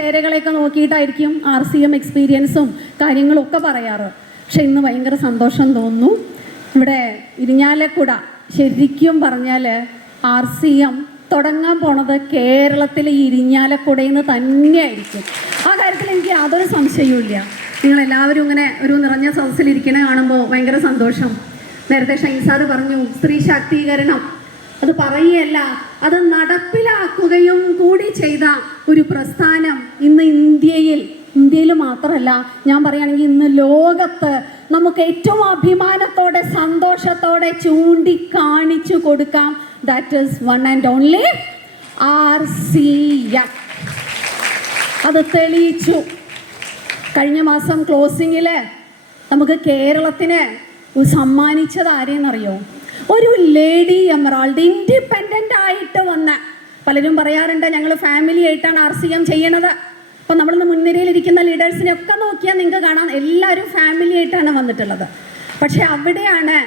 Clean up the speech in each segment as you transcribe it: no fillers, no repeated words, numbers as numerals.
പേരുകളെയൊക്കെ നോക്കിയിട്ടായിരിക്കും RCM എക്സ്പീരിയൻസും കാര്യങ്ങളും ഒക്കെ പറയാറ്. പക്ഷെ ഇന്ന് ഭയങ്കര സന്തോഷം തോന്നുന്നു. ഇവിടെ ഇരിഞ്ഞാലക്കുട ശരിക്കും പറഞ്ഞാൽ RCM തുടങ്ങാൻ പോണത് കേരളത്തിലെ ഇരിഞ്ഞാലക്കുടയിൽ നിന്ന് തന്നെയായിരിക്കും. ആ കാര്യത്തിൽ എനിക്ക് യാതൊരു സംശയവുമില്ല. നിങ്ങളെല്ലാവരും ഇങ്ങനെ ഒരു നിറഞ്ഞ സദസ്സിലിരിക്കണ കാണുമ്പോൾ ഭയങ്കര സന്തോഷം. നേരത്തെ ഷൈൻ സാറ് പറഞ്ഞു സ്ത്രീ ശാക്തീകരണം, അത് പറയുകയല്ല, അത് നടപ്പിലാക്കുകയും കൂടി ചെയ്ത ഒരു പ്രസ്ഥാനം ഇന്ന് ഇന്ത്യയിൽ മാത്രമല്ല, ഞാൻ പറയുകയാണെങ്കിൽ ഇന്ന് ലോകത്ത് നമുക്ക് ഏറ്റവും അഭിമാനത്തോടെ സന്തോഷത്തോടെ ചൂണ്ടിക്കാണിച്ചു കൊടുക്കാം. That is one and only RCM. അത് തെളിയിച്ചു. കഴിഞ്ഞ മാസം ക്ലോസിങ്ങിൽ നമുക്ക് കേരളത്തിന് സമ്മാനിച്ചത് ആരെയെന്നറിയോ? ഒരു ലേഡി എമറാൾഡ്, ഇൻഡിപെൻഡൻ്റ് ആയിട്ട് വന്ന. പലരും പറയാറുണ്ട് ഞങ്ങൾ ഫാമിലി ആയിട്ടാണ് RCM ചെയ്യണത്. അപ്പോൾ നമ്മളിന്ന് മുൻനിരയിലിരിക്കുന്ന ലീഡേഴ്സിനെയൊക്കെ നോക്കിയാൽ നിങ്ങൾക്ക് കാണാം എല്ലാവരും ഫാമിലി ആയിട്ടാണ് വന്നിട്ടുള്ളത്. പക്ഷെ അവിടെയാണ്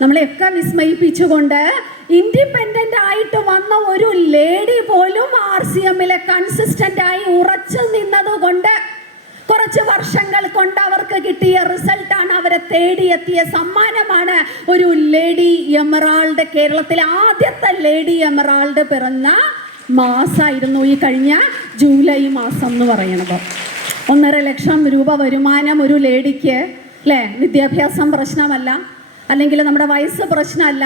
നമ്മളെയൊക്കെ വിസ്മയിപ്പിച്ചുകൊണ്ട് ഇൻഡിപെൻഡൻ്റ് ആയിട്ട് വന്ന ഒരു ലേഡി പോലും RCMലെ കൺസിസ്റ്റൻ്റ് ആയി ഉറച്ചു നിന്നത് കൊണ്ട് കുറച്ച് വർഷങ്ങൾ കൊണ്ട് അവർക്ക് കിട്ടിയ റിസൾട്ടാണ്, അവരെ തേടിയെത്തിയ സമ്മാനമാണ് ഒരു ലേഡി എമറാൾഡ്. കേരളത്തിലെ ആദ്യത്തെ ലേഡി എമറാൾഡ് പിറന്ന മാസമായിരുന്നു ഈ കഴിഞ്ഞ ജൂലൈ മാസം എന്ന് പറയുന്നത്. 1.5 ലക്ഷം രൂപ വരുമാനം ഒരു ലേഡിക്ക്, അല്ലേ? വിദ്യാഭ്യാസം പ്രശ്നമല്ല, അല്ലെങ്കിൽ നമ്മുടെ വയസ്സ് പ്രശ്നമല്ല.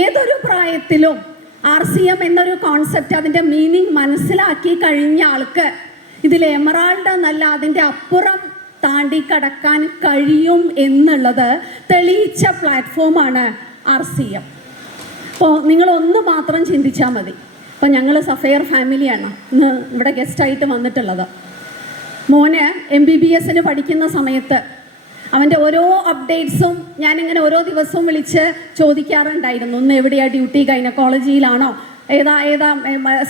ഏതൊരു പ്രായത്തിലും RCM എന്നൊരു കോൺസെപ്റ്റ്, അതിൻ്റെ മീനിങ് മനസ്സിലാക്കി കഴിഞ്ഞ ആൾക്ക് ഇതിൽ എമറാൾഡ് എന്നല്ല അതിൻ്റെ അപ്പുറം താണ്ടി കടക്കാൻ കഴിയും എന്നുള്ളത് തെളിയിച്ച പ്ലാറ്റ്ഫോമാണ് RCM. അപ്പോൾ നിങ്ങളൊന്ന് മാത്രം ചിന്തിച്ചാൽ മതി. അപ്പോൾ ഞങ്ങൾ സഫയർ ഫാമിലിയാണ് ഇന്ന് ഇവിടെ ഗസ്റ്റായിട്ട് വന്നിട്ടുള്ളത്. മോന് MBBS പഠിക്കുന്ന സമയത്ത് അവൻ്റെ ഓരോ അപ്ഡേറ്റ്സും ഞാനിങ്ങനെ ഓരോ ദിവസവും വിളിച്ച് ചോദിക്കാറുണ്ടായിരുന്നു. ഇന്ന് എവിടെയാണ് ഡ്യൂട്ടി? ഗൈനക്കോളജിയിലാണോ, ഏതാ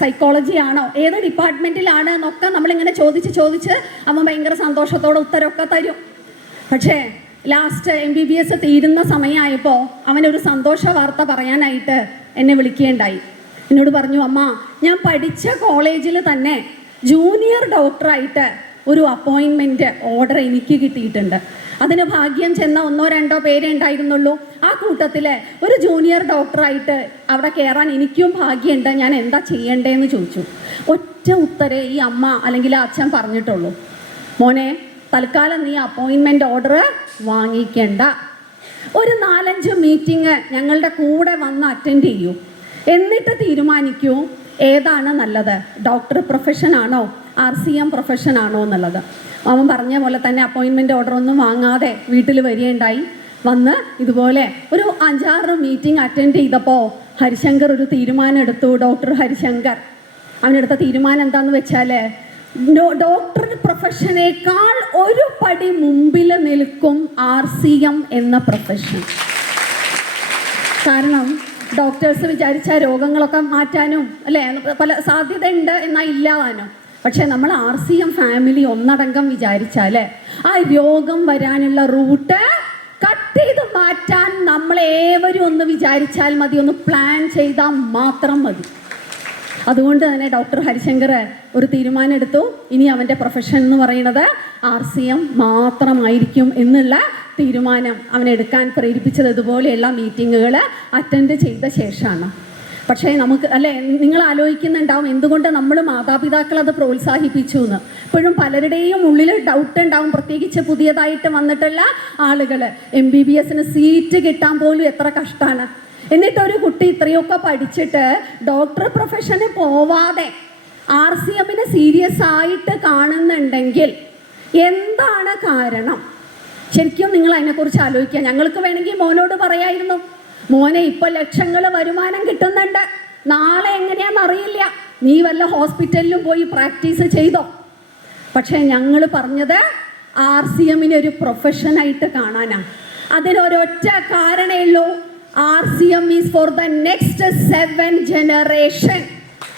സൈക്കോളജി ആണോ, ഏത് ഡിപ്പാർട്ട്മെൻറ്റിലാണ് എന്നൊക്കെ നമ്മളിങ്ങനെ ചോദിച്ച് അവൻ ഭയങ്കര സന്തോഷത്തോടെ ഉത്തരമൊക്കെ തരും. പക്ഷേ ലാസ്റ്റ് MBBS തീരുന്ന സമയമായപ്പോൾ അവനൊരു സന്തോഷ വാർത്ത പറയാനായിട്ട് എന്നെ വിളിക്കുകയുണ്ടായി. എന്നോട് പറഞ്ഞു, അമ്മ ഞാൻ പഠിച്ച കോളേജിൽ തന്നെ ജൂനിയർ ഡോക്ടറായിട്ട് ഒരു അപ്പോയിൻമെൻറ്റ് ഓർഡർ എനിക്ക് കിട്ടിയിട്ടുണ്ട്. അതിന് ഭാഗ്യം ചെന്ന 1-2 പേരേ ഉണ്ടായിരുന്നുള്ളൂ. ആ കൂട്ടത്തിൽ ഒരു ജൂനിയർ ഡോക്ടറായിട്ട് അവിടെ കയറാൻ എനിക്കും ഭാഗ്യമുണ്ട്. ഞാൻ എന്താ ചെയ്യേണ്ടതെന്ന് ചോദിച്ചു. ഒറ്റ ഉത്തരേ ഈ അമ്മ അല്ലെങ്കിൽ അച്ഛൻ പറഞ്ഞിട്ടുള്ളൂ, മോനെ തൽക്കാലം നീ അപ്പോയിൻമെൻറ്റ് ഓർഡർ വാങ്ങിക്കേണ്ട, ഒരു 4-5 മീറ്റിംഗ് ഞങ്ങളുടെ കൂടെ വന്ന് അറ്റൻഡ് ചെയ്യൂ, എന്നിട്ട് തീരുമാനിക്കൂ ഏതാണ് നല്ലത്, ഡോക്ടർ പ്രൊഫഷനാണോ RCM പ്രൊഫഷനാണോ എന്നുള്ളത്. അവൻ പറഞ്ഞ പോലെ തന്നെ അപ്പോയിൻമെൻറ്റ് ഓർഡർ ഒന്നും വാങ്ങാതെ വീട്ടിൽ വരികയുണ്ടായി. വന്ന് ഇതുപോലെ ഒരു 5-6 മീറ്റിംഗ് അറ്റൻഡ് ചെയ്തപ്പോൾ ഹരിശങ്കർ ഒരു തീരുമാനം എടുത്തു. ഡോക്ടർ ഹരിശങ്കർ അവനെടുത്ത തീരുമാനം എന്താണെന്ന് വെച്ചാൽ, ഡോക്ടർ പ്രൊഫഷനേക്കാൾ ഒരു പടി മുമ്പിൽ നിൽക്കും RCM എന്ന പ്രൊഫഷൻ. കാരണം ഡോക്ടേഴ്സ് വിചാരിച്ച രോഗങ്ങളൊക്കെ മാറ്റാനും അല്ലേ പല സാധ്യതയുണ്ട് എന്നാൽ ഇല്ലാതാനും. പക്ഷേ നമ്മൾ RCM ഫാമിലി ഒന്നടങ്കം വിചാരിച്ചാൽ ആ രോഗം വരാനുള്ള റൂട്ട് കട്ട് ചെയ്ത് മാറ്റാൻ നമ്മളേവരും ഒന്ന് വിചാരിച്ചാൽ മതി, ഒന്ന് പ്ലാൻ ചെയ്താൽ മാത്രം മതി. അതുകൊണ്ട് തന്നെ ഡോക്ടർ ഹരിശങ്കർ ഒരു തീരുമാനം എടുത്തു, ഇനി അവൻ്റെ പ്രൊഫഷൻ എന്ന് പറയുന്നത് RCM മാത്രമായിരിക്കും എന്നുള്ള തീരുമാനം അവനെടുക്കാൻ പ്രേരിപ്പിച്ചത് ഇതുപോലെയുള്ള മീറ്റിങ്ങുകൾ അറ്റൻഡ് ചെയ്ത ശേഷമാണ്. പക്ഷേ നമുക്ക് അല്ലേ, നിങ്ങൾ ആലോചിക്കുന്നുണ്ടാവും എന്തുകൊണ്ട് നമ്മൾ മാതാപിതാക്കൾ അത് പ്രോത്സാഹിപ്പിച്ചു എന്ന്. ഇപ്പോഴും പലരുടെയും ഉള്ളിൽ ഡൗട്ട് ഉണ്ടാവും, പ്രത്യേകിച്ച് പുതിയതായിട്ട് വന്നിട്ടുള്ള ആളുകൾ. MBBS സീറ്റ് കിട്ടാൻ പോലും എത്ര കഷ്ടമാണ്. എന്നിട്ടൊരു കുട്ടി ഇത്രയൊക്കെ പഠിച്ചിട്ട് ഡോക്ടർ പ്രൊഫഷന് പോവാതെ RCM സീരിയസ് ആയിട്ട് കാണുന്നുണ്ടെങ്കിൽ എന്താണ് കാരണം? ശരിക്കും നിങ്ങൾ അതിനെക്കുറിച്ച് ആലോചിക്കുക. ഞങ്ങൾക്ക് വേണമെങ്കിൽ മോനോട് പറയായിരുന്നു, മോനെ ഇപ്പോൾ ലക്ഷങ്ങൾ വരുമാനം കിട്ടുന്നുണ്ട്, നാളെ എങ്ങനെയാണെന്ന് അറിയില്ല, നീ വല്ല ഹോസ്പിറ്റലിലും പോയി പ്രാക്ടീസ് ചെയ്തോ. പക്ഷേ ഞങ്ങൾ പറഞ്ഞത് RCM ഒരു പ്രൊഫഷനായിട്ട് കാണാനാണ്. അതിനൊരൊറ്റ കാരണമേ ഉള്ളൂ, RCM is for the next 7 generation.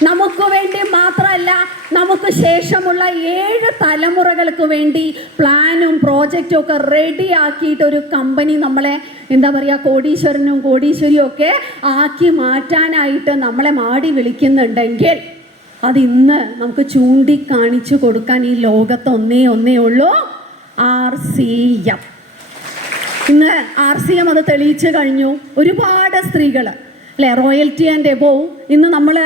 നമുക്ക് വേണ്ടി മാത്രമല്ല, നമുക്ക് ശേഷമുള്ള 7 തലമുറകൾക്ക് വേണ്ടി പ്ലാനും പ്രോജക്റ്റും ഒക്കെ റെഡി ആക്കിയിട്ട് ഒരു കമ്പനി നമ്മളെ എന്താ പറയുക കോടീശ്വരനും കോടീശ്വരിയും ഒക്കെ ആക്കി മാറ്റാനായിട്ട് നമ്മളെ മാടി വിളിക്കുന്നുണ്ടെങ്കിൽ അതിന്ന് നമുക്ക് ചൂണ്ടിക്കാണിച്ചു കൊടുക്കാൻ ഈ ലോകത്ത് ഒന്നേ ഉള്ളൂ, RCM. ഇന്ന് RCM അത് തെളിയിച്ചു കഴിഞ്ഞു. ഒരുപാട് സ്ത്രീകൾ അല്ലേ, റോയൽറ്റി ആൻഡ് എബോവ്. ഇന്ന് നമ്മൾ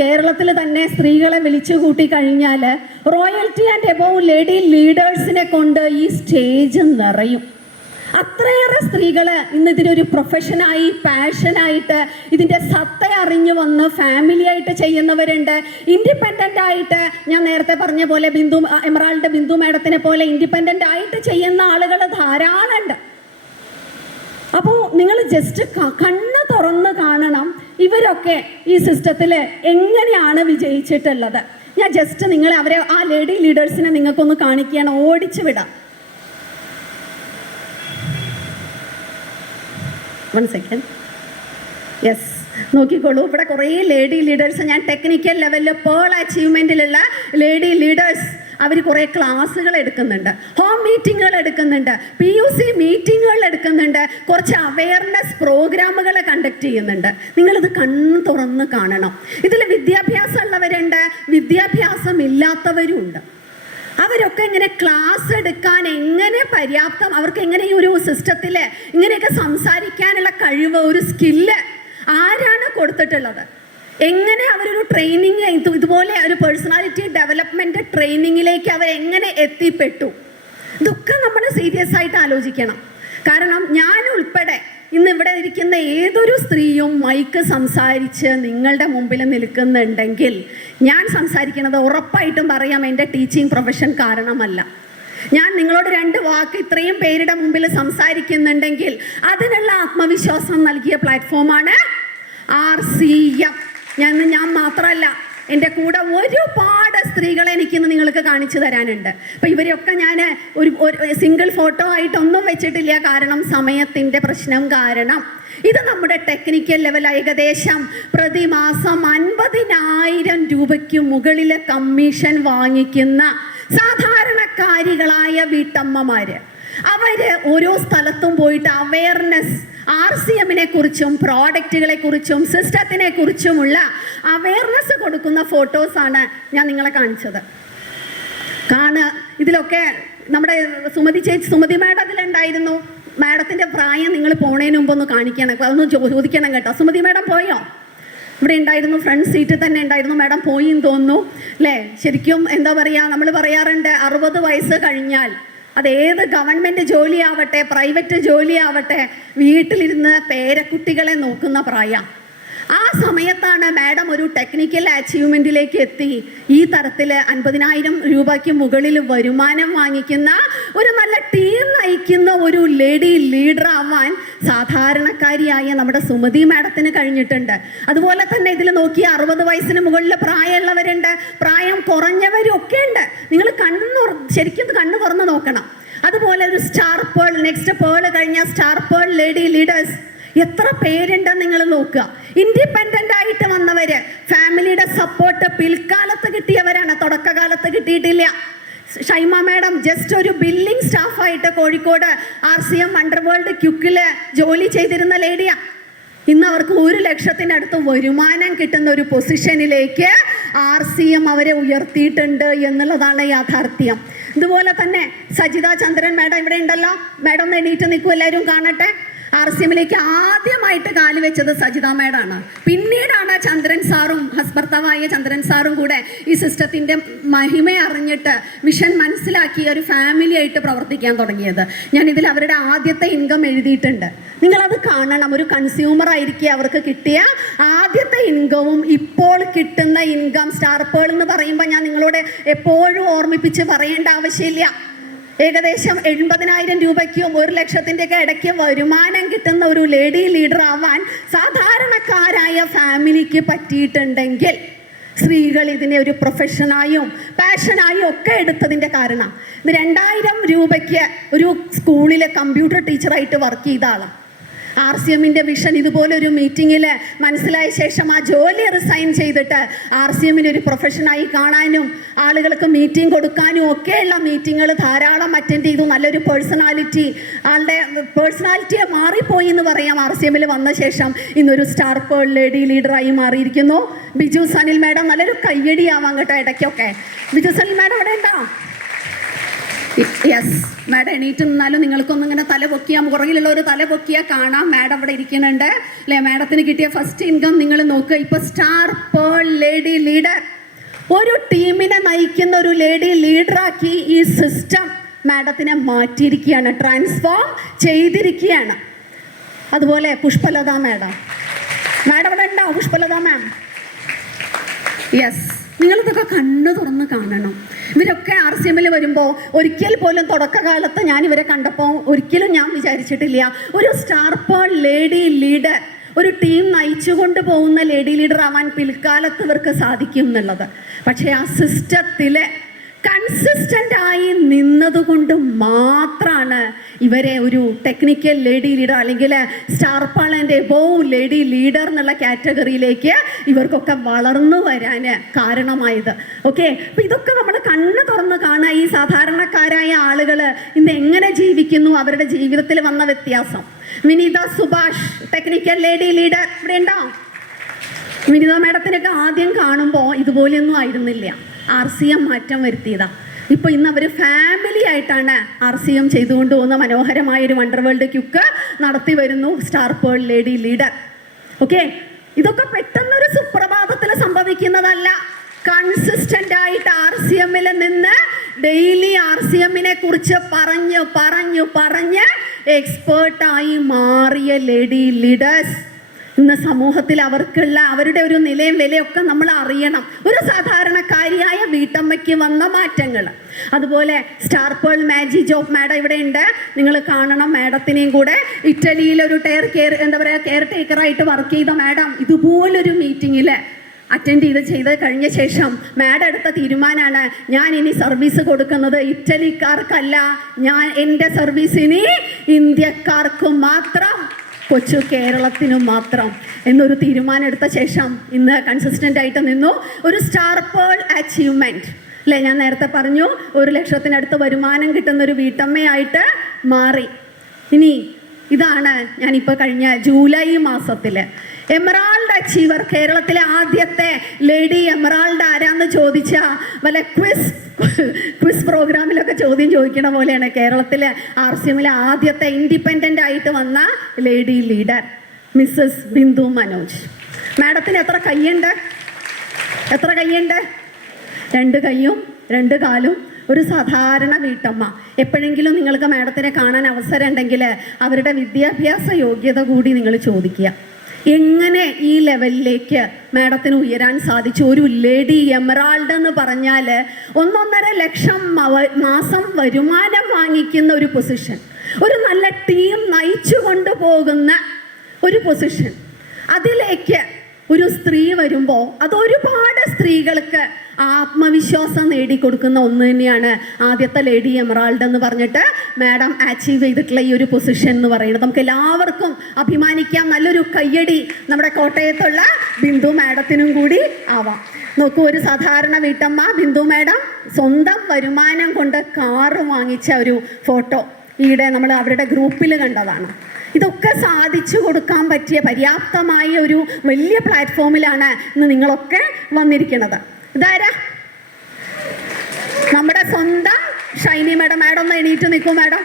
കേരളത്തിൽ തന്നെ സ്ത്രീകളെ വിളിച്ചു കൂട്ടി കഴിഞ്ഞാൽ റോയൽറ്റി ആൻഡ് എബോവ് ലേഡി ലീഡേഴ്സിനെ കൊണ്ട് ഈ സ്റ്റേജ് നിറയും. അത്രയേറെ സ്ത്രീകൾ ഇന്ന് ഇതിനൊരു പ്രൊഫഷനായി, പാഷനായിട്ട് ഇതിൻ്റെ സത്ത അറിഞ്ഞു വന്ന് ഫാമിലി ആയിട്ട് ചെയ്യുന്നവരുണ്ട്. ഇൻഡിപെൻഡൻ്റ് ആയിട്ട്, ഞാൻ നേരത്തെ പറഞ്ഞ പോലെ എമറാൾഡ് ബിന്ദു മാഡത്തിനെ പോലെ ഇൻഡിപെൻഡൻ്റ് ആയിട്ട് ചെയ്യുന്ന ആളുകൾ ധാരാളം ഉണ്ട്. അപ്പോൾ നിങ്ങൾ ജസ്റ്റ് കണ്ണ് തുറന്ന് കാണണം ഇവരൊക്കെ ഈ സിസ്റ്റത്തിൽ എങ്ങനെയാണ് വിജയിച്ചിട്ടുള്ളത്. ഞാൻ ജസ്റ്റ് നിങ്ങളെ ആ ലേഡി ലീഡേഴ്സിനെ നിങ്ങൾക്കൊന്ന് കാണിക്കുകയാണ്, ഓടിച്ചു വിടാം. 1 second. യെസ്, നോക്കിക്കോളൂ. ഇവിടെ കുറേ ലേഡി ലീഡേഴ്സ്, ഞാൻ ടെക്നിക്കൽ ലെവലിൽ പേൾ അച്ചീവ്മെൻറ്റിലുള്ള ലേഡി ലീഡേഴ്സ് അവർ കുറേ ക്ലാസ്സുകൾ എടുക്കുന്നുണ്ട്, ഹോം മീറ്റിങ്ങുകൾ എടുക്കുന്നുണ്ട്, PUC മീറ്റിങ്ങുകൾ എടുക്കുന്നുണ്ട്, കുറച്ച് അവയർനെസ് പ്രോഗ്രാമുകൾ കണ്ടക്ട് ചെയ്യുന്നുണ്ട്. നിങ്ങളിത് കണ്ണ് തുറന്ന് കാണണം. ഇതിൽ വിദ്യാഭ്യാസം ഉള്ളവരുണ്ട്, വിദ്യാഭ്യാസം ഇല്ലാത്തവരും ഉണ്ട്. അവരൊക്കെ ഇങ്ങനെ ക്ലാസ് എടുക്കാൻ എങ്ങനെ പര്യാപ്തം, അവർക്ക് എങ്ങനെ ഈ ഒരു സിസ്റ്റത്തിൽ ഇങ്ങനെയൊക്കെ സംസാരിക്കാനുള്ള കഴിവ്, ഒരു സ്കില്ല് ആരാണ് കൊടുത്തിട്ടുള്ളത്? എങ്ങനെ അവരൊരു ട്രെയിനിങ്, ഇതുപോലെ ഒരു പേഴ്സണാലിറ്റി ഡെവലപ്മെൻറ്റ് ട്രെയിനിങ്ങിലേക്ക് അവരെങ്ങനെ എത്തിപ്പെട്ടു? ഇതൊക്കെ നമ്മൾ സീരിയസ് ആയിട്ട് ആലോചിക്കണം. കാരണം ഞാൻ ഉൾപ്പെടെ ഇന്ന് ഇവിടെ ഇരിക്കുന്ന ഏതൊരു സ്ത്രീയും മൈക്ക് സംസാരിച്ച് നിങ്ങളുടെ മുമ്പിൽ നിൽക്കുന്നുണ്ടെങ്കിൽ ഞാൻ സംസാരിക്കുന്നത് ഉറപ്പായിട്ടും പറയാം എൻ്റെ ടീച്ചിങ് പ്രൊഫഷൻ കാരണമല്ല. ഞാൻ നിങ്ങളോട് 2 വാക്ക് ഇത്രയും പേരുടെ മുമ്പിൽ സംസാരിക്കുന്നുണ്ടെങ്കിൽ അതിനുള്ള ആത്മവിശ്വാസം നൽകിയ പ്ലാറ്റ്ഫോമാണ് RCM. ഞാൻ മാത്രമല്ല, എൻ്റെ കൂടെ ഒരുപാട് സ്ത്രീകളെ എനിക്കിന്ന് നിങ്ങൾക്ക് കാണിച്ചു തരാനുണ്ട്. അപ്പോൾ ഇവരെയൊക്കെ ഞാൻ ഒരു സിംഗിൾ ഫോട്ടോ ആയിട്ടൊന്നും വെച്ചിട്ടില്ല, കാരണം സമയത്തിൻ്റെ പ്രശ്നം കാരണം. ഇത് നമ്മുടെ ടെക്നിക്കൽ ലെവൽ ഏകദേശം പ്രതിമാസം 50,000 രൂപയ്ക്ക് മുകളിലെ കമ്മീഷൻ വാങ്ങിക്കുന്ന സാധാരണക്കാരികളായ വീട്ടമ്മമാർ. അവർ ഓരോ സ്ഥലത്തും പോയിട്ട് അവയർനെസ്, RCMനെ കുറിച്ചും പ്രോഡക്റ്റുകളെ കുറിച്ചും സിസ്റ്റത്തിനെ കുറിച്ചുമുള്ള അവയർനെസ് കൊടുക്കുന്ന ഫോട്ടോസാണ് ഞാൻ നിങ്ങളെ കാണിച്ചത്. ഇതിലൊക്കെ നമ്മുടെ സുമതി മാഡം അതിലുണ്ടായിരുന്നു. മാഡത്തിൻ്റെ പ്രായം നിങ്ങൾ പോണേന് മുമ്പ് ഒന്ന് കാണിക്കണം, അതൊന്ന് ചോദിക്കണം കേട്ടോ. സുമതി മാഡം പോയോ? ഇവിടെ ഉണ്ടായിരുന്നു, ഫ്രണ്ട് സീറ്റിൽ തന്നെ ഉണ്ടായിരുന്നു. മാഡം പോയി എന്ന് തോന്നുന്നു അല്ലേ? ശരിക്കും എന്താ പറയുക, നമ്മൾ പറയാറുണ്ട് 60 വയസ്സ് കഴിഞ്ഞാൽ അതേത് ഗവൺമെൻറ് ജോലിയാവട്ടെ, പ്രൈവറ്റ് ജോലിയാവട്ടെ, വീട്ടിലിരുന്ന് പേരക്കുട്ടികളെ നോക്കുന്ന പ്രായം. ആ സമയത്താണ് മാഡം ഒരു ടെക്നിക്കൽ അച്ചീവ്മെൻറ്റിലേക്ക് എത്തി ഈ തരത്തിൽ 50,000 രൂപയ്ക്ക് മുകളിൽ വരുമാനം വാങ്ങിക്കുന്ന ഒരു നല്ല ടീം നയിക്കുന്ന ഒരു ലേഡി ലീഡർ ആവാൻ സാധാരണക്കാരിയായ നമ്മുടെ സുമതി മാഡത്തിന് കഴിഞ്ഞിട്ടുണ്ട്. അതുപോലെ തന്നെ ഇതിൽ നോക്കി 60 വയസ്സിന് മുകളിൽ പ്രായമുള്ളവരുണ്ട്, പ്രായം കുറഞ്ഞവരും ഒക്കെ ഉണ്ട്. നിങ്ങൾ ശരിക്കും കണ്ണു തുറന്ന് നോക്കണം. അതുപോലെ ഒരു സ്റ്റാർ പേൾ, നെക്സ്റ്റ് പേൾ കഴിഞ്ഞ സ്റ്റാർ പേൾ ലേഡി ലീഡേഴ്സ് എത്ര പേരുണ്ടെന്ന് നിങ്ങൾ നോക്കുക. ഇൻഡിപെൻഡൻ്റ് ആയിട്ട് വന്നവര്, ഫാമിലിയുടെ സപ്പോർട്ട് പിൽക്കാലത്ത് കിട്ടിയവരാണ്, തുടക്കകാലത്ത് കിട്ടിയിട്ടില്ല. ഷൈമ മാഡം ജസ്റ്റ് ഒരു ബില്ലിംഗ് സ്റ്റാഫായിട്ട് കോഴിക്കോട് RCM അണ്ടർവേൾഡ് ക്യുക്കില് ജോലി ചെയ്തിരുന്ന ലേഡിയാ. ഇന്ന് അവർക്ക് 1 ലക്ഷത്തിനടുത്ത് വരുമാനം കിട്ടുന്ന ഒരു പൊസിഷനിലേക്ക് RCM അവരെ ഉയർത്തിയിട്ടുണ്ട് എന്നുള്ളതാണ് യാഥാർത്ഥ്യം. ഇതുപോലെ തന്നെ സജിത ചന്ദ്രൻ മാഡം ഇവിടെ ഉണ്ടല്ലോ. മാഡം ഒന്ന് എണീറ്റ് നിൽക്കും, എല്ലാവരും കാണട്ടെ. RCMലേക്ക് ആദ്യമായിട്ട് കാല് വെച്ചത് സജിത മാഡാണ്. പിന്നീടാണ് ചന്ദ്രൻ സാറും ഭർത്താവായ ചന്ദ്രൻ സാറും കൂടെ ഈ സിസ്റ്റത്തിൻ്റെ മഹിമ അറിഞ്ഞിട്ട് വിഷൻ മനസ്സിലാക്കി ഒരു ഫാമിലി ആയിട്ട് പ്രവർത്തിക്കാൻ തുടങ്ങിയത്. ഞാൻ ഇതിൽ അവരുടെ ആദ്യത്തെ ഇൻകം എഴുതിയിട്ടുണ്ട്, നിങ്ങളത് കാണണം. ഒരു കൺസ്യൂമർ ആയിരിക്കും അവർക്ക് കിട്ടിയ ആദ്യത്തെ ഇൻകവും ഇപ്പോൾ കിട്ടുന്ന ഇൻകം. സ്റ്റാർ പേൾ എന്ന് പറയുമ്പോൾ ഞാൻ നിങ്ങളോട് എപ്പോഴും ഓർമ്മിപ്പിച്ച് പറയേണ്ട ആവശ്യമില്ല. ഏകദേശം 80,000 രൂപയ്ക്കും 1 ലക്ഷത്തിൻ്റെയൊക്കെ ഇടയ്ക്ക് വരുമാനം കിട്ടുന്ന ഒരു ലേഡി ലീഡർ ആവാൻ സാധാരണക്കാരായ ഫാമിലിക്ക് പറ്റിയിട്ടുണ്ടെങ്കിൽ സ്ത്രീകൾ ഇതിനെ ഒരു പ്രൊഫഷനായും പാഷനായും ഒക്കെ എടുത്തതിൻ്റെ കാരണം ഇത് 2,000 രൂപയ്ക്ക് ഒരു സ്കൂളിലെ കമ്പ്യൂട്ടർ ടീച്ചറായിട്ട് വർക്ക് ചെയ്ത ആളാണ്. RCMന്റെ വിഷൻ ഇതുപോലൊരു മീറ്റിങ്ങിൽ മനസ്സിലായ ശേഷം ആ ജോലി റിസൈൻ ചെയ്തിട്ട് RCMനെ ഒരു പ്രൊഫഷനായി കാണാനും ആളുകൾക്ക് മീറ്റിംഗ് കൊടുക്കാനും ഒക്കെയുള്ള മീറ്റിങ്ങുകൾ ധാരാളം അറ്റൻഡ് ചെയ്തു. നല്ലൊരു ആളുടെ പേഴ്സണാലിറ്റിയെ മാറിപ്പോയി എന്ന് പറയാം. RCMൽ വന്ന ശേഷം ഇന്നൊരു സ്റ്റാർ പേൾ ലേഡി ലീഡറായി മാറിയിരിക്കുന്നു. ബിജു സനിൽ മാഡം, നല്ലൊരു കയ്യടിയാവാം കേട്ടോ ഇടയ്ക്കൊക്കെ. ബിജു സനിൽ മാഡം ഇവിടെ ഉണ്ടോ? യെസ് മാഡം, എണീറ്റ് നിന്നാലും നിങ്ങൾക്കൊന്നും ഇങ്ങനെ തല പൊക്കിയാൽ, പുറകിലുള്ള ഒരു തല പൊക്കിയാൽ കാണാം മാഡം ഇവിടെ ഇരിക്കുന്നുണ്ട് അല്ലേ. മാഡത്തിന് കിട്ടിയ ഫസ്റ്റ് ഇൻകം നിങ്ങൾ നോക്കുക. ഇപ്പൊ സ്റ്റാർ പേൾ ലേഡി ലീഡർ, ഒരു ടീമിനെ നയിക്കുന്ന ഒരു ലേഡി ലീഡറാക്കി ഈ സിസ്റ്റം മാഡത്തിനെ മാറ്റിയിരിക്കുകയാണ്, ട്രാൻസ്ഫോം ചെയ്തിരിക്കുകയാണ്. അതുപോലെ പുഷ്പലത മാഡം ഇവിടെ ഉണ്ടോ? പുഷ്പലത മാം, യെസ്, നിങ്ങളിതൊക്കെ കണ്ണു തുറന്ന് കാണണം. ഇവരൊക്കെ RCMൽ വരുമ്പോൾ ഒരിക്കൽ പോലും തുടക്കകാലത്ത് ഞാൻ ഇവരെ കണ്ടപ്പോൾ ഒരിക്കലും ഞാൻ വിചാരിച്ചിട്ടില്ല ഒരു സ്റ്റാർ പേൾ ലേഡി ലീഡർ, ഒരു ടീം നയിച്ചുകൊണ്ട് പോകുന്ന ലേഡി ലീഡർ ആവാൻ പിൽക്കാലത്ത് ഇവർക്ക് സാധിക്കും എന്നുള്ളത്. പക്ഷേ ആ സിസ്റ്റത്തിലെ കൺസിസ്റ്റൻ്റ് ആയി നിന്നതുകൊണ്ട് മാത്രമാണ് ഇവരെ ഒരു ടെക്നിക്കൽ ലേഡി ലീഡർ അല്ലെങ്കിൽ star pearl and above lady leader എന്നുള്ള കാറ്റഗറിയിലേക്ക് ഇവർക്കൊക്കെ വളർന്നു വരാൻ കാരണമായത്. ഓക്കെ, അപ്പം ഇതൊക്കെ നമ്മൾ കണ്ണ് തുറന്ന് കാണുക. ഈ സാധാരണക്കാരായ ആളുകൾ ഇന്ന് എങ്ങനെ ജീവിക്കുന്നു, അവരുടെ ജീവിതത്തിൽ വന്ന വ്യത്യാസം. വിനീത സുഭാഷ്, ടെക്നിക്കൽ ലേഡി ലീഡർ, ഇവിടെ ഉണ്ടോ? വിനീത മാഡത്തിനൊക്കെ ആദ്യം കാണുമ്പോൾ ഇതുപോലെയൊന്നും ആയിരുന്നില്ല. RCM മാറ്റം വരുത്തിയതാ. ഇപ്പൊ ഇന്ന് അവർ ഫാമിലി ആയിട്ടാണ് RCM ചെയ്തുകൊണ്ട് പോകുന്ന മനോഹരമായൊരു വണ്ടർ വേൾഡ് ക്യുക്ക് നടത്തി വരുന്നു star pearl lady leader. Okay, ഇതൊക്കെ പെട്ടെന്നൊരു സുപ്രഭാതത്തിൽ സംഭവിക്കുന്നതല്ല. കൺസിസ്റ്റന്റ് ആയിട്ട് RCMൽ നിന്ന് ഡെയിലി RCMനെ കുറിച്ച് പറഞ്ഞ് എക്സ്പേർട്ടായി മാറിയ ലേഡി ലീഡേഴ്സ് ഇന്ന് സമൂഹത്തിൽ അവർക്കുള്ള അവരുടെ ഒരു നിലയും വിലയൊക്കെ നമ്മൾ അറിയണം. ഒരു സാധാരണക്കാരിയായ വീട്ടമ്മയ്ക്ക് വന്ന മാറ്റങ്ങൾ. അതുപോലെ സ്റ്റാർ പേൾ മാജി ജോബ് മാഡം ഇവിടെ ഉണ്ട്, നിങ്ങൾ കാണണം മാഡത്തിനെയും കൂടെ. ഇറ്റലിയിൽ ഒരു കെയർ ടേക്കറായിട്ട് വർക്ക് ചെയ്ത മാഡം ഇതുപോലൊരു മീറ്റിങ്ങിൽ അറ്റൻഡ് ചെയ്ത് കഴിഞ്ഞ ശേഷം മാഡം എടുത്ത തീരുമാനമാണ്, ഞാൻ ഇനി സർവീസ് കൊടുക്കുന്നത് ഇറ്റലിക്കാർക്കല്ല, എൻ്റെ സർവീസ് ഇനി ഇന്ത്യക്കാർക്ക് മാത്രം, കൊച്ചു കേരളത്തിനു മാത്രം എന്നൊരു തീരുമാനം എടുത്ത ശേഷം ഇന്ന് കൺസിസ്റ്റൻ്റ് ആയിട്ട് നിന്നു. ഒരു സ്റ്റാർ പേൾ അച്ചീവ്മെൻറ്റ് അല്ലേ, ഞാൻ നേരത്തെ പറഞ്ഞു 1,00,000-നടുത്ത് വരുമാനം കിട്ടുന്ന ഒരു വീട്ടമ്മയായിട്ട് മാറി. ഇനി ഇതാണ് ഞാനിപ്പോൾ കഴിഞ്ഞ ജൂലൈ മാസത്തിൽ എമറാൾഡ് അച്ചീവർ, കേരളത്തിലെ ആദ്യത്തെ ലേഡി എമറാൾഡ് ആരാന്ന് ചോദിച്ചാൽ വല്ല ക്വിസ് പ്രോഗ്രാമിലൊക്കെ ചോദ്യം ചോദിക്കണ പോലെയാണ്. കേരളത്തിലെ RCMലെ ആദ്യത്തെ ഇൻഡിപെൻഡൻ്റ് ആയിട്ട് വന്ന lady leader Mrs Bindu Manoj. മാഡത്തിന് എത്ര കൈയുണ്ട്? 2 കൈയും 2 കാലും, ഒരു സാധാരണ വീട്ടമ്മ. എപ്പോഴെങ്കിലും നിങ്ങൾക്ക് മാഡത്തിനെ കാണാൻ അവസരം ഉണ്ടെങ്കിൽ അവരുടെ വിദ്യാഭ്യാസ യോഗ്യത കൂടി നിങ്ങൾ ചോദിക്കുക. എങ്ങനെ ഈ ലെവലിലേക്ക് മാഡത്തിന് ഉയരാൻ സാധിച്ചു? ഒരു ലേഡി എമറാൾഡ് എന്ന് പറഞ്ഞാൽ 1.5 ലക്ഷം മാസം വരുമാനം വാങ്ങിക്കുന്ന ഒരു പൊസിഷൻ, ഒരു നല്ല ടീം നയിച്ചു കൊണ്ടുപോകുന്ന ഒരു പൊസിഷൻ, അതിലേക്ക് ഒരു സ്ത്രീ വരുമ്പോൾ അതൊരുപാട് സ്ത്രീകൾക്ക് ആത്മവിശ്വാസം നേടിക്കൊടുക്കുന്ന ഒന്ന് തന്നെയാണ് ആദ്യത്തെ ലേഡി എമറാൾഡ് എന്ന് പറഞ്ഞിട്ട് മാഡം അച്ചീവ് ചെയ്തിട്ടുള്ള ഈ ഒരു പൊസിഷൻ എന്ന് പറയുന്നത്. നമുക്ക് എല്ലാവർക്കും അഭിമാനിക്കാം. നല്ലൊരു കയ്യടി നമ്മുടെ കോട്ടയത്തുള്ള ബിന്ദു മാഡത്തിനും കൂടി ആവാം. നോക്കൂ, ഒരു സാധാരണ വീട്ടമ്മ ബിന്ദു മാഡം സ്വന്തം വരുമാനം കൊണ്ട് കാറ് വാങ്ങിച്ച ഒരു ഫോട്ടോ ഈയിടെ നമ്മൾ അവരുടെ ഗ്രൂപ്പിൽ കണ്ടതാണ്. ഇതൊക്കെ സാധിച്ചു കൊടുക്കാൻ പറ്റിയ പര്യാപ്തമായ ഒരു വലിയ പ്ലാറ്റ്ഫോമിലാണ് ഇന്ന് നിങ്ങളൊക്കെ വന്നിരിക്കുന്നത്. ഇതാരാ? നമ്മുടെ സ്വന്തം ഷൈനി മാഡം. മാഡം ഒന്ന് എണീറ്റ് നിൽക്കും മാഡം.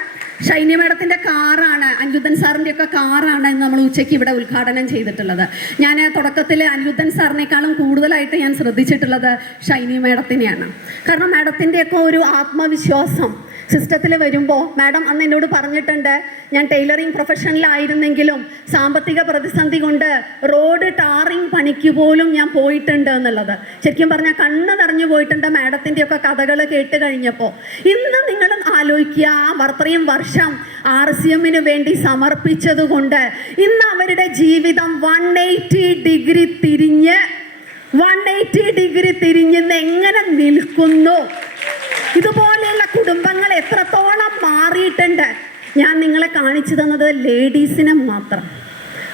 ഷൈനി മാഡത്തിൻ്റെ കാറാണ്, അനിരുദ്ധൻ സാറിൻ്റെ ഒക്കെ കാറാണ് ഇന്ന് നമ്മൾ ഉച്ചയ്ക്ക് ഇവിടെ ഉദ്ഘാടനം ചെയ്തിട്ടുള്ളത്. ഞാൻ തുടക്കത്തിൽ അനിരുദ്ധൻ സാറിനേക്കാളും കൂടുതലായിട്ട് ഞാൻ ശ്രദ്ധിച്ചിട്ടുള്ളത് ഷൈനി മാഡത്തിനെയാണ്. കാരണം മാഡത്തിൻ്റെയൊക്കെ ഒരു ആത്മവിശ്വാസം സിസ്റ്റത്തിൽ വരുമ്പോൾ, മാഡം അന്ന് എന്നോട് പറഞ്ഞിട്ടുണ്ട്, ഞാൻ ടൈലറിങ് പ്രൊഫഷനിലായിരുന്നെങ്കിലും സാമ്പത്തിക പ്രതിസന്ധി കൊണ്ട് റോഡ് ടാറിങ് പണിക്ക് പോലും ഞാൻ പോയിട്ടുണ്ട് എന്നുള്ളത്. ശരിക്കും പറഞ്ഞാൽ കണ്ണ് നിറഞ്ഞു പോയിട്ടുണ്ട് മാഡത്തിൻ്റെയൊക്കെ കഥകൾ കേട്ട് കഴിഞ്ഞപ്പോൾ. ഇന്ന് നിങ്ങൾ ആലോചിക്കുക, അത്രയും വർഷം RCMന് വേണ്ടി സമർപ്പിച്ചത് കൊണ്ട് ഇന്ന് അവരുടെ ജീവിതം 180 ഡിഗ്രി തിരിഞ്ഞ് എങ്ങനെ നിൽക്കുന്നു. ഇതുപോലെയുള്ള കുടുംബങ്ങൾ എത്രത്തോളം മാറിയിട്ടുണ്ട്. ഞാൻ നിങ്ങളെ കാണിച്ചു തന്നത് ലേഡീസിനെ മാത്രം.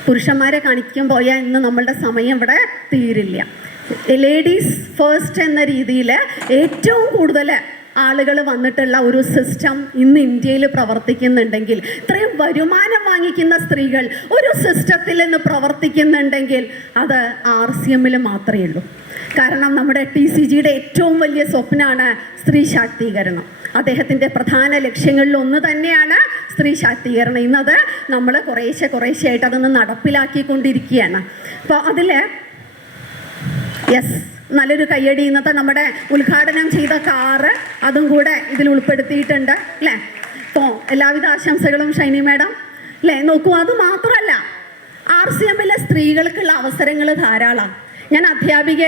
പുരുഷന്മാരെ കാണിക്കാൻ പോയാൽ ഇന്ന് നമ്മളുടെ സമയം ഇവിടെ തീരില്ല. ലേഡീസ് ഫസ്റ്റ് എന്ന രീതിയിൽ ഏറ്റവും കൂടുതൽ ആളുകൾ വന്നിട്ടുള്ള ഒരു സിസ്റ്റം ഇന്ന് ഇന്ത്യയിൽ പ്രവർത്തിക്കുന്നുണ്ടെങ്കിൽ, ഇത്രയും വരുമാനം വാങ്ങിക്കുന്ന സ്ത്രീകൾ ഒരു സിസ്റ്റത്തിൽ നിന്ന് പ്രവർത്തിക്കുന്നുണ്ടെങ്കിൽ അത് RCMൽ മാത്രമേ ഉള്ളൂ. കാരണം നമ്മുടെ TCGയുടെ ഏറ്റവും വലിയ സ്വപ്നമാണ് സ്ത്രീ ശാക്തീകരണം. അദ്ദേഹത്തിൻ്റെ പ്രധാന ലക്ഷ്യങ്ങളിൽ ഒന്ന് തന്നെയാണ് സ്ത്രീ ശാക്തീകരണം. ഇന്നത് നമ്മൾ കുറേശ്ശെയായിട്ട് അതൊന്ന് നടപ്പിലാക്കിക്കൊണ്ടിരിക്കുകയാണ്. അപ്പോൾ അതിൽ നല്ലൊരു കയ്യടി. ഇന്നത്തെ നമ്മുടെ ഉദ്ഘാടനം ചെയ്ത കാറ് അതും കൂടെ ഇതിൽ ഉൾപ്പെടുത്തിയിട്ടുണ്ട് അല്ലേ. അപ്പോൾ എല്ലാവിധ ആശംസകളും ഷൈനി മാഡം അല്ലേ. നോക്കൂ, അത് മാത്രമല്ല RCMലെ സ്ത്രീകൾക്കുള്ള അവസരങ്ങൾ ധാരാളം. ഞാൻ അധ്യാപിക